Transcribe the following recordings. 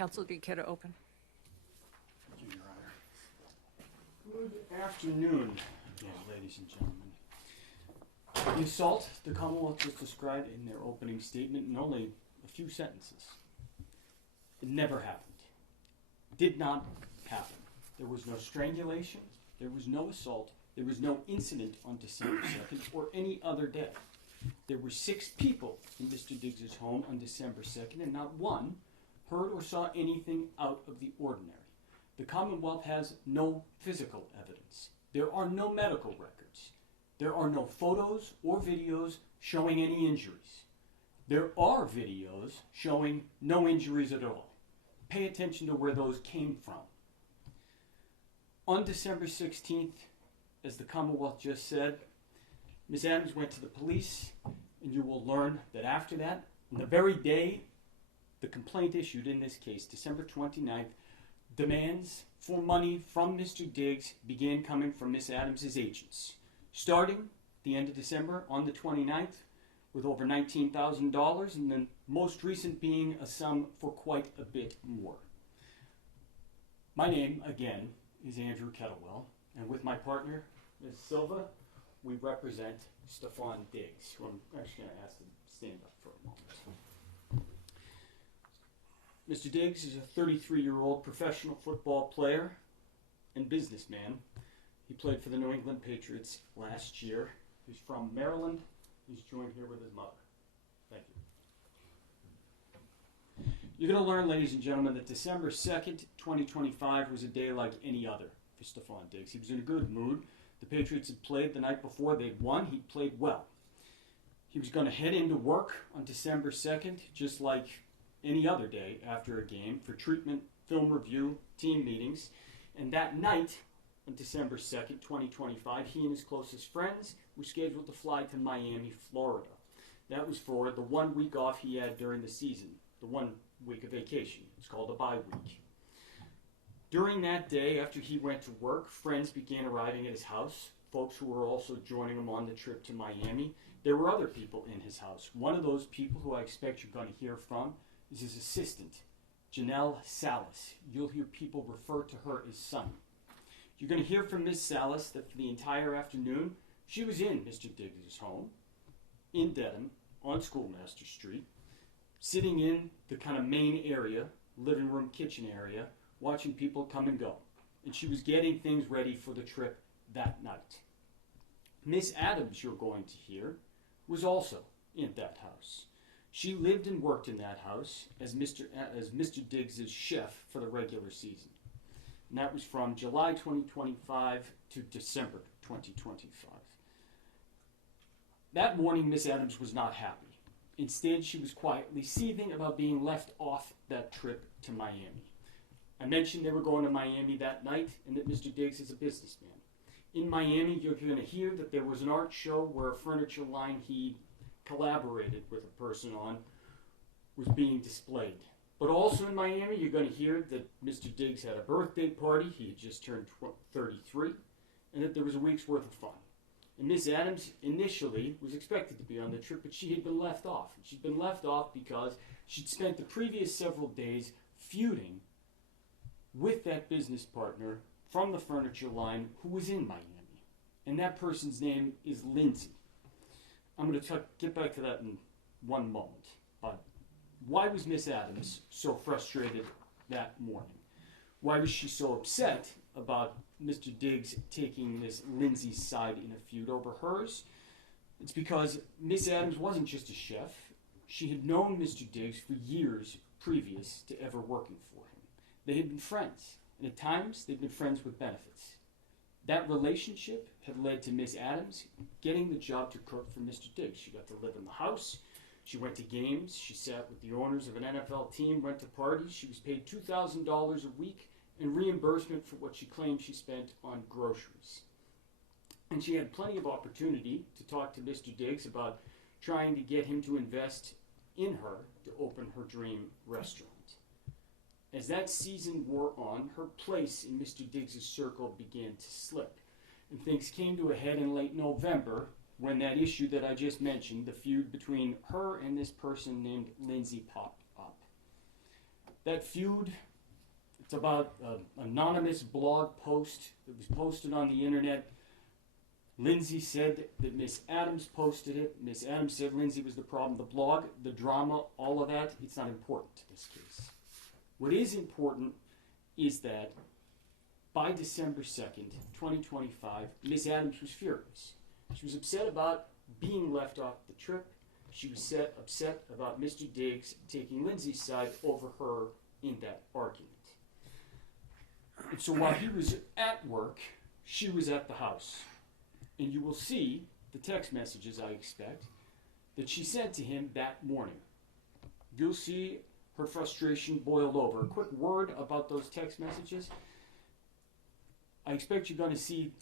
Counsel, do you care to open? Thank you, Your Honor. Good afternoon, again, ladies and gentlemen. The assault the Commonwealth just described in their opening statement in only a few sentences. It never happened. Did not happen. There was no strangulation. There was no assault. There was no incident on December 2nd or any other day. There were 6 people in Mr. Diggs' home on December 2nd, and not one heard or saw anything out of the ordinary. The Commonwealth has no physical evidence. There are no medical records. There are no photos or videos showing any injuries. There are videos showing no injuries at all. Pay attention to where those came from. On December 16th, as the Commonwealth just said, Ms. Adams went to the police, and you will learn that after that, on the very day the complaint issued in this case, December 29th, demands for money from Mr. Diggs began coming from Ms. Adams' agents. Starting the end of December on the 29th with over $19,000, and then most recent being a sum for quite a bit more. My name, again, is Andrew Kettlewell, and with my partner, Ms. Silva, we represent Stefon Diggs, who I'm actually going to ask to stand up for a moment. Mr. Diggs is a 33-year-old professional football player and businessman. He played for the New England Patriots last year. He's from Maryland. He's joined here with his mother. Thank you. You're going to learn, ladies and gentlemen, that December 2nd, 2025 was a day like any other for Stefon Diggs. He was in a good mood. The Patriots had played the night before. They'd won. He played well. He was going to head into work on December 2nd, just like any other day after a game, for treatment, film review, team meetings. And that night, on December 2nd, 2025, he and his closest friends were scheduled to fly to Miami, Florida. That was for the 1 week off he had during the season, the 1 week of vacation. It's called a bye week. During that day, after he went to work, friends began arriving at his house, folks who were also joining him on the trip to Miami. There were other people in his house. One of those people who I expect you're going to hear from is his assistant, Janelle Salas. You'll hear people refer to her as Son. You're going to hear from Ms. Salas that for the entire afternoon, she was in Mr. Diggs' home in Dedham on Schoolmaster Street, sitting in the kind of main area, living room, kitchen area, watching people come and go. And she was getting things ready for the trip that night. Miss Adams, you're going to hear, was also in that house. She lived and worked in that house as Mr. Diggs' chef for the regular season. And that was from July 2025 to December 2025. That morning, Miss Adams was not happy. Instead, she was quietly seething about being left off that trip to Miami. I mentioned they were going to Miami that night and that Mr. Diggs is a businessman. In Miami, you're going to hear that there was an art show where a furniture line he collaborated with a person on was being displayed. But also in Miami, you're going to hear that Mr. Diggs had a birthday party. He had just turned 33, and that there was a week's worth of fun. And Miss Adams initially was expected to be on the trip, but she had been left off. And she'd been left off because she'd spent the previous several days feuding with that business partner from the furniture line who was in Miami. And that person's name is Lindsay. I'm going to get back to that in one moment. But why was Miss Adams so frustrated that morning? Why was she so upset about Mr. Diggs taking Miss Lindsay's side in a feud over hers? It's because Miss Adams wasn't just a chef. She had known Mr. Diggs for years previous to ever working for him. They had been friends, and at times they'd been friends with benefits. That relationship had led to Miss Adams getting the job to cook for Mr. Diggs. She got to live in the house. She went to games. She sat with the owners of an NFL team, went to parties. She was paid $2,000 a week in reimbursement for what she claimed she spent on groceries. And she had plenty of opportunity to talk to Mr. Diggs about trying to get him to invest in her to open her dream restaurant. As that season wore on, her place in Mr. Diggs' circle began to slip. And things came to a head in late November when that issue that I just mentioned, the feud between her and this person named Lindsay, popped up. That feud, it's about an anonymous blog post that was posted on the internet. Lindsay said that Miss Adams posted it. Miss Adams said Lindsay was the problem. The blog, the drama, all of that, it's not important to this case. What is important is that by December 2nd, 2025, Miss Adams was furious. She was upset about being left off the trip. She was upset about Mr. Diggs taking Lindsay's side over her in that argument. And so while he was at work, she was at the house. And you will see the text messages, I expect, that she sent to him that morning. You'll see her frustration boiled over. A quick word about those text messages. I expect you're going to see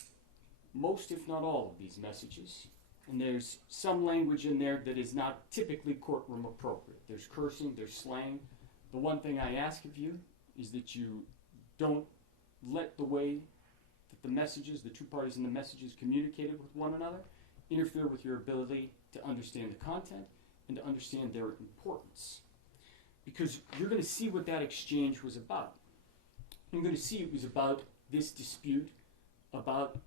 most, if not all, of these messages. And there's some language in there that is not typically courtroom appropriate. There's cursing, there's slang. The one thing I ask of you is that you don't let the way that the messages, the two parties in the messages communicated with one another, interfere with your ability to understand the content and to understand their importance. Because you're going to see what that exchange was about. You're going to see it was about this dispute, about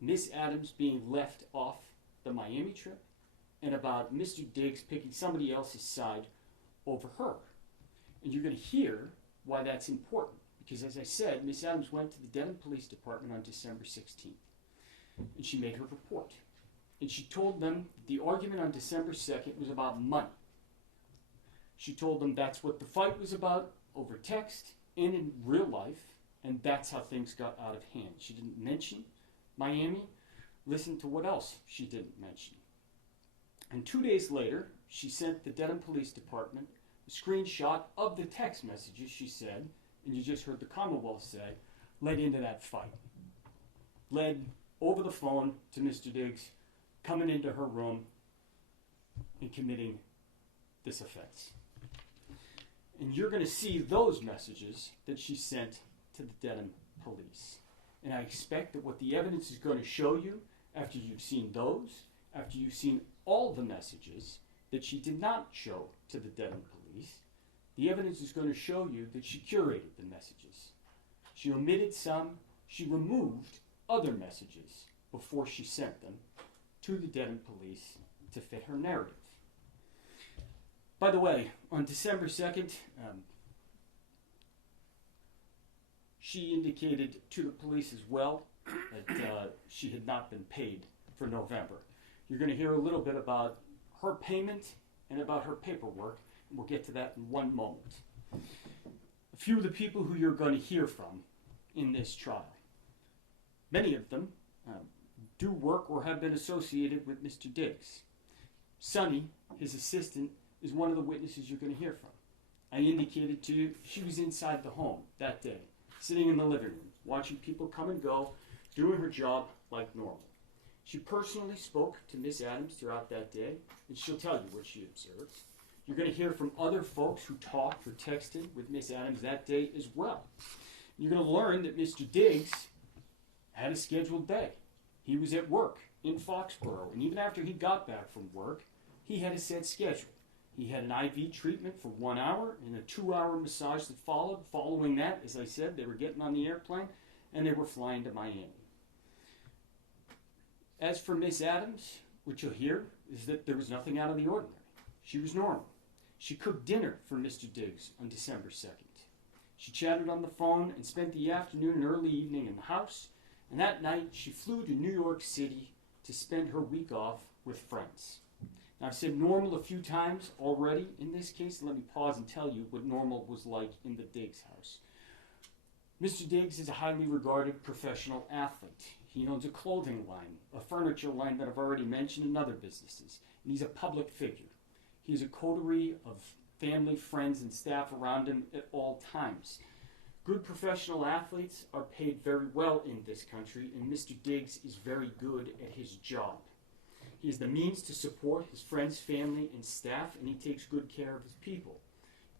Miss Adams being left off the Miami trip, and about Mr. Diggs picking somebody else's side over her. And you're going to hear why that's important. Because as I said, Miss Adams went to the Denham Police Department on December 16th. And she made her report. And she told them the argument on December 2nd was about money. She told them that's what the fight was about, over text and in real life, and that's how things got out of hand. She didn't mention Miami. Listen to what else she didn't mention. And 2 days later, she sent the Denham Police Department a screenshot of the text messages she said, and you just heard the Commonwealth say, led into that fight. Led over the phone to Mr. Diggs coming into her room and committing this offense. And you're going to see those messages that she sent to the Denham police. And I expect that what the evidence is going to show you, after you've seen those, after you've seen all the messages that she did not show to the Denham police, the evidence is going to show you that she curated the messages. She omitted some, she removed other messages before she sent them to the Denham police to fit her narrative. By the way, on December 2nd, she indicated to the police as well that she had not been paid for November. You're going to hear a little bit about her payment and about her paperwork, and we'll get to that in one moment. A few of the people who you're going to hear from in this trial, many of them do work or have been associated with Mr. Diggs. Sonny, his assistant, is one of the witnesses you're going to hear from. I indicated to you she was inside the home that day, sitting in the living room, watching people come and go, doing her job like normal. She personally spoke to Miss Adams throughout that day, and she'll tell you what she observed. You're going to hear from other folks who talked or texted with Miss Adams that day as well. You're going to learn that Mr. Diggs had a scheduled day. He was at work in Foxborough, and even after he got back from work, he had a set schedule. He had an IV treatment for 1 hour and a 2-hour massage that followed. Following that, as I said, they were getting on the airplane and they were flying to Miami. As for Miss Adams, what you'll hear is that there was nothing out of the ordinary. She was normal. She cooked dinner for Mr. Diggs on December 2nd. She chatted on the phone and spent the afternoon and early evening in the house, and that night she flew to New York City to spend her week off with friends. Now, I've said normal a few times already in this case. Let me pause and tell you what normal was like in the Diggs house. Mr. Diggs is a highly regarded professional athlete. He owns a clothing line, a furniture line that I've already mentioned, and other businesses. And he's a public figure. He has a coterie of family, friends, and staff around him at all times. Good professional athletes are paid very well in this country, and Mr. Diggs is very good at his job. He has the means to support his friends, family, and staff, and he takes good care of his people.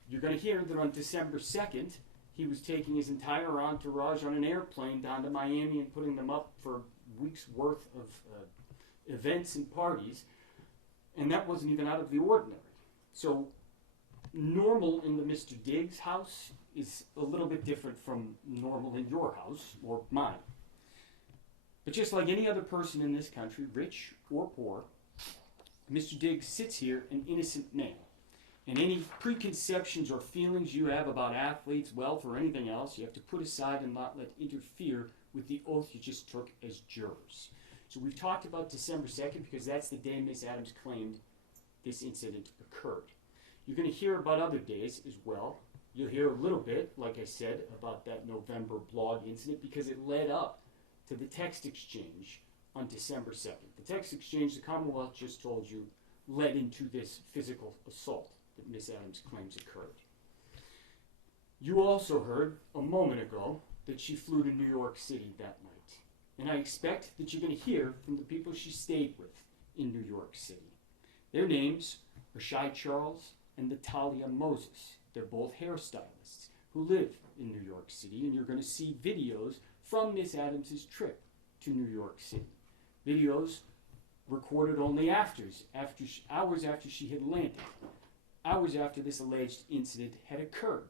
You're going to hear that on December 2nd, he was taking his entire entourage on an airplane down to Miami and putting them up for weeks' worth of events and parties, and that wasn't even out of the ordinary. So normal in the Mr. Diggs house is a little bit different from normal in your house or mine. But just like any other person in this country, rich or poor, Mr. Diggs sits here an innocent man. And any preconceptions or feelings you have about athletes, wealth, or anything else, you have to put aside and not let interfere with the oath you just took as jurors. So we've talked about December 2nd because that's the day Miss Adams claimed this incident occurred. You're going to hear about other days as well. You'll hear a little bit, like I said, about that November blog incident because it led up to the text exchange on December 2nd. The text exchange, the Commonwealth just told you, led into this physical assault that Miss Adams claims occurred. You also heard a moment ago that she flew to New York City that night. And I expect that you're going to hear from the people she stayed with in New York City. Their names are Shai Charles and Natalia Moses. They're both hairstylists who live in New York City, and you're going to see videos from Miss Adams' trip to New York City. Videos recorded only hours after she had landed, hours after this alleged incident had occurred.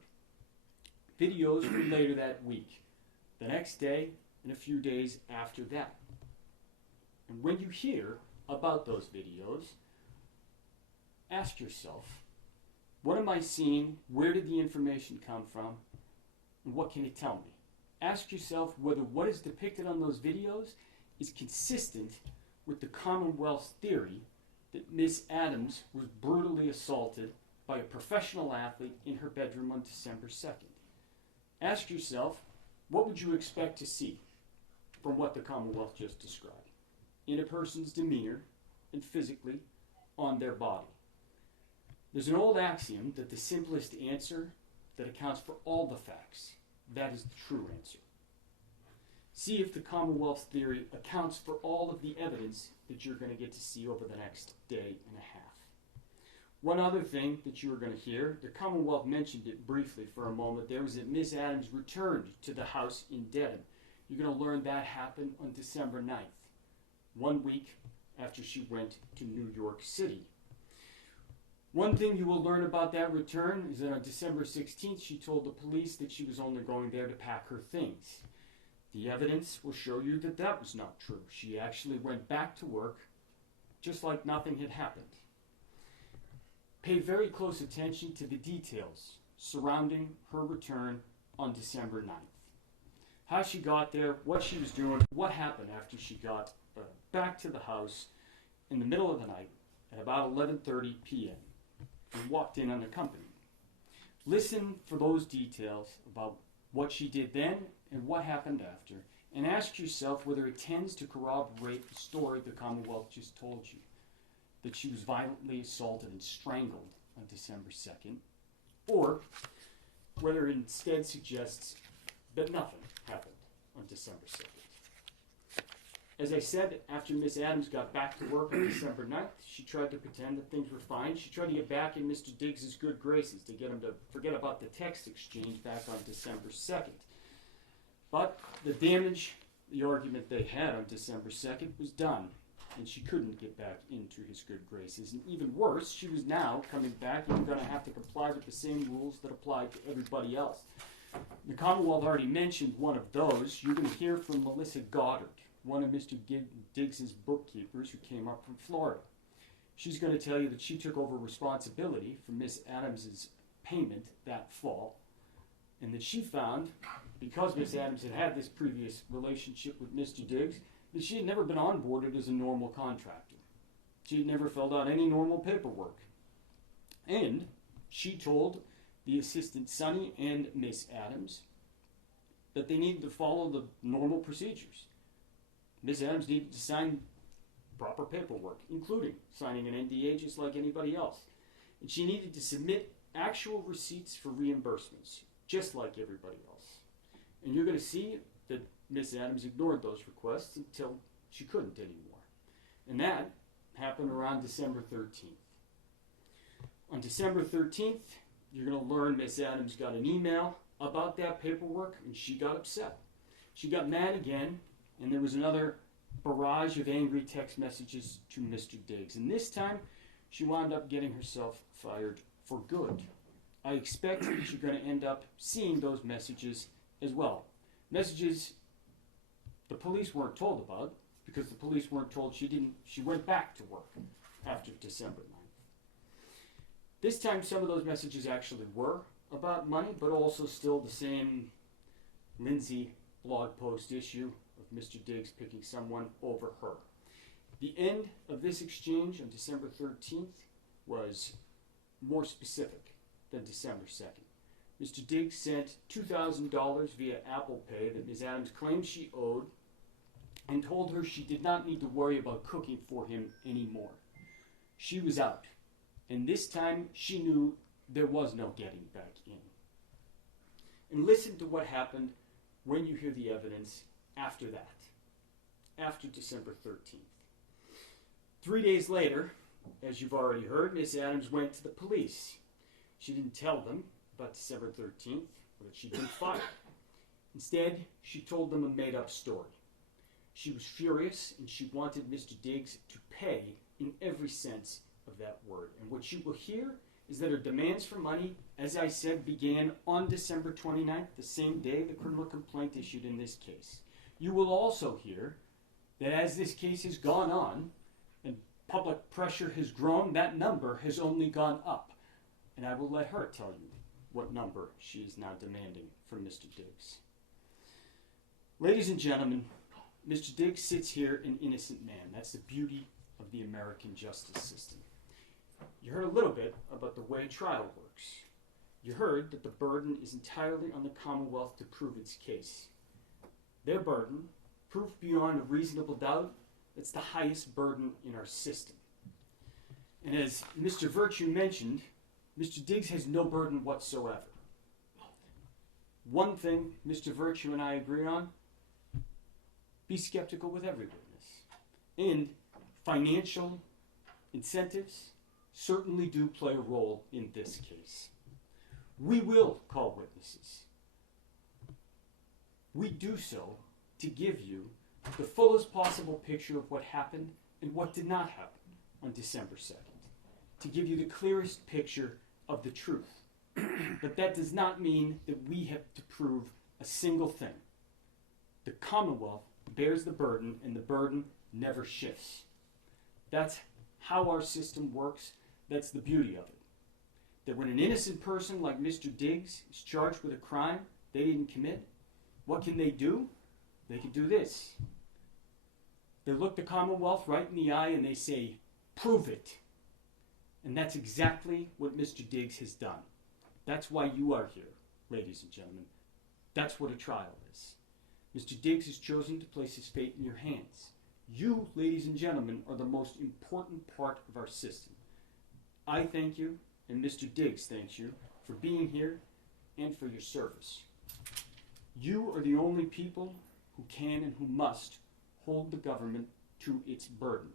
Videos from later that week, the next day, and a few days after that. And when you hear about those videos, ask yourself, what am I seeing? Where did the information come from? And what can it tell me? Ask yourself whether what is depicted on those videos is consistent with the Commonwealth's theory that Miss Adams was brutally assaulted by a professional athlete in her bedroom on December 2nd. Ask yourself, what would you expect to see from what the Commonwealth just described in a person's demeanor and physically on their body? There's an old axiom that the simplest answer that accounts for all the facts, that is the true answer. See if the Commonwealth theory accounts for all of the evidence that you're going to get to see over the next day and a half. One other thing that you are going to hear, the Commonwealth mentioned it briefly for a moment there, was that Miss Adams returned to the house in Dedham. You're going to learn that happened on December 9th, 1 week after she went to New York City. One thing you will learn about that return is that on December 16th, she told the police that she was only going there to pack her things. The evidence will show you that that was not true. She actually went back to work just like nothing had happened. Pay very close attention to the details surrounding her return on December 9th. How she got there, what she was doing, what happened after she got back to the house in the middle of the night at about 11:30 p.m. and walked in unaccompanied. Listen for those details about what she did then and what happened after, and ask yourself whether it tends to corroborate the story the Commonwealth just told you, that she was violently assaulted and strangled on December 2nd, or whether it instead suggests that nothing happened on December 2nd. As I said, after Miss Adams got back to work on December 9th, she tried to pretend that things were fine. She tried to get back in Mr. Diggs' good graces to get him to forget about the text exchange back on December 2nd. But the damage, the argument they had on December 2nd was done, and she couldn't get back into his good graces. And even worse, she was now coming back and going to have to comply with the same rules that applied to everybody else. The Commonwealth already mentioned one of those. You're going to hear from Melissa Goddard, one of Mr. Diggs' bookkeepers who came up from Florida. She's going to tell you that she took over responsibility for Miss Adams' payment that fall, and that she found, because Miss Adams had had this previous relationship with Mr. Diggs, that she had never been onboarded as a normal contractor. She had never filled out any normal paperwork. And she told the assistant Sonny and Miss Adams that they needed to follow the normal procedures. Miss Adams needed to sign proper paperwork, including signing an NDA just like anybody else. And she needed to submit actual receipts for reimbursements, just like everybody else. And you're going to see that Miss Adams ignored those requests until she couldn't anymore. And that happened around December 13th. On December 13th, you're going to learn Miss Adams got an email about that paperwork, and she got upset. She got mad again, and there was another barrage of angry text messages to Mr. Diggs. And this time, she wound up getting herself fired for good. I expect that you're going to end up seeing those messages as well. Messages the police weren't told about, because the police weren't told she went back to work after December 9th. This time some of those messages actually were about money, but also still the same Lindsay blog post issue of Mr. Diggs picking someone over her. The end of this exchange on December 13th was more specific than December 2nd. Mr. Diggs sent $2,000 via Apple Pay that Ms. Adams claimed she owed, and told her she did not need to worry about cooking for him anymore. She was out, and this time she knew there was no getting back in. And listen to what happened when you hear the evidence after that, after December 13th. 3 days later, as you've already heard, Ms. Adams went to the police. She didn't tell them about December 13th, or that she'd been fired. Instead, she told them a made-up story. She was furious, and she wanted Mr. Diggs to pay in every sense of that word. And what you will hear is that her demands for money, as I said, began on December 29th, the same day the criminal complaint issued in this case. You will also hear that as this case has gone on, and public pressure has grown, that number has only gone up. And I will let her tell you what number she is now demanding from Mr. Diggs. Ladies and gentlemen, Mr. Diggs sits here an innocent man. That's the beauty of the American justice system. You heard a little bit about the way trial works. You heard that the burden is entirely on the Commonwealth to prove its case. Their burden, proof beyond a reasonable doubt, that's the highest burden in our system. And as Mr. Virtue mentioned, Mr. Diggs has no burden whatsoever. One thing Mr. Virtue and I agree on: be skeptical with every witness. And financial incentives certainly do play a role in this case. We will call witnesses. We do so to give you the fullest possible picture of what happened and what did not happen on December 2nd, to give you the clearest picture of the truth. But that does not mean that we have to prove a single thing. The Commonwealth bears the burden, and the burden never shifts. That's how our system works. That's the beauty of it. That when an innocent person like Mr. Diggs is charged with a crime they didn't commit, what can they do? They can do this. They look the Commonwealth right in the eye and they say, prove it. And that's exactly what Mr. Diggs has done. That's why you are here, ladies and gentlemen. That's what a trial is. Mr. Diggs has chosen to place his fate in your hands. You, ladies and gentlemen, are the most important part of our system. I thank you, and Mr. Diggs thanks you for being here and for your service. You are the only people who can and who must hold the government to its burden.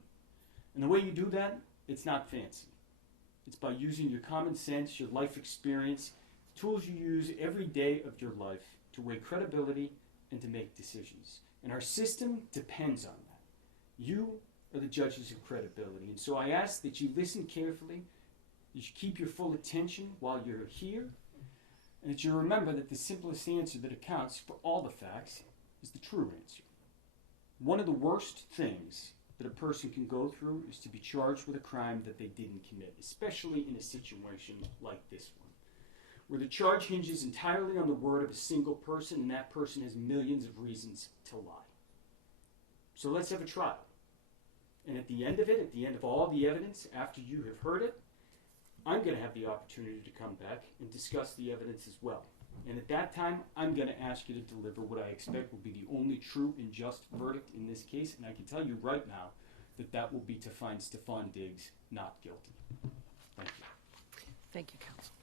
And the way you do that, it's not fancy. It's by using your common sense, your life experience, tools you use every day of your life to weigh credibility and to make decisions. And our system depends on that. You are the judges of credibility. And so I ask that you listen carefully, that you keep your full attention while you're here, and that you remember that the simplest answer that accounts for all the facts is the true answer. One of the worst things that a person can go through is to be charged with a crime that they didn't commit, especially in a situation like this one, where the charge hinges entirely on the word of a single person, and that person has millions of reasons to lie. So let's have a trial. And at the end of it, at the end of all the evidence, after you have heard it, I'm going to have the opportunity to come back and discuss the evidence as well. And at that time, I'm going to ask you to deliver what I expect will be the only true and just verdict in this case. And I can tell you right now that that will be to find Stefon Diggs not guilty. Thank you. Thank you, counsel.